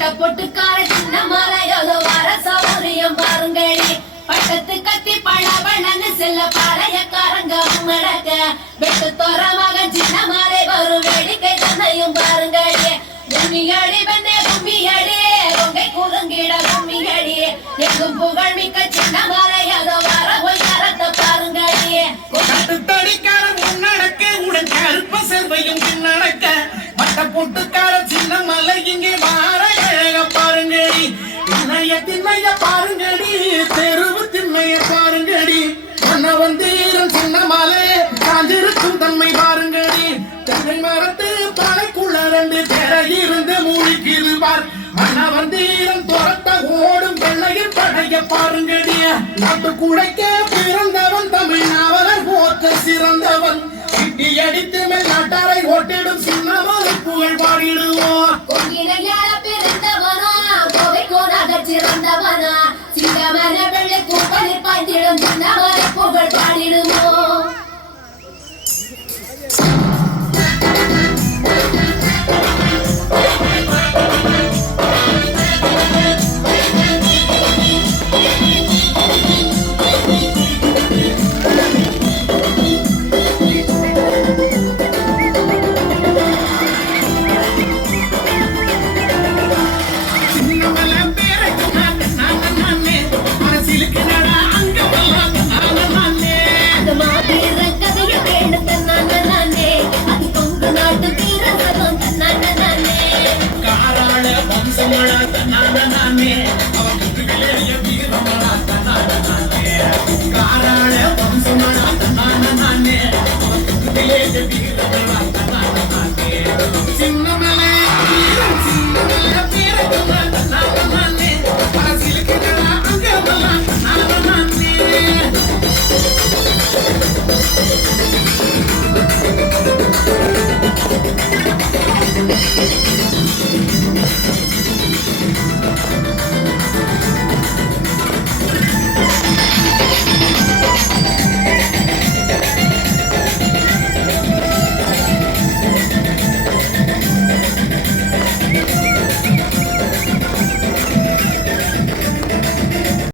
பொட்டுக்கார சின்ன மலையோத வர சௌரியம் பாருங்களே பட்டத்து கத்தி பழவண்ணன்னு செல்ல பாளையக்காரங்க முடக்க வெட்டு தோற மகன் சின்ன மலை வரும் வேடிக்கை தன்னையும் பாருங்களே கும்மியடி வெண்ணே கும்மியடி கொங்கை குறுங்கிட கும்மியடி எங்கும் புகழ் மிக்க சின்ன மலையோத வர ஒய்யாரத்தை பாருங்களே தடிக்கார முன்னடக்க உடன் கருப்ப செல்வையும் பின்னடக்க பட்ட பொட்டுக்கார சின்ன மலை இங்கே மாற பாருங்கடி திண்ணைய பாருங்கடி தெருவு திண்ணைய பாருங்கடி மன்ன வந்தீரம் சின்ன மலை காஞ்சிருக்கும் தன்மை பாருங்கடி தென்னை மரத்து பாலைக்குள்ள 2 பேரை இருந்து மூழ்கிது பார் மன்ன வந்தீரம் துரத்த ஓடும் வெள்ளையில் படைய பாருங்கடி நாட்டு குடைக்க பிறந்தவன் தமிழ் நாவலர் போக்க சிறந்தவன் சிட்டி அடித்து மேல் நாட்டாரை ஓட்டிடும் சின்னமலை புகழ் பாடிடுவோம் சிறந்தவனா சிங்கமன வெள்ளை பூக்களில் பாய்ந்திடும் சின்னமலை புகழ் பாடிடுமோ காராள வம்சமழ தன்னானே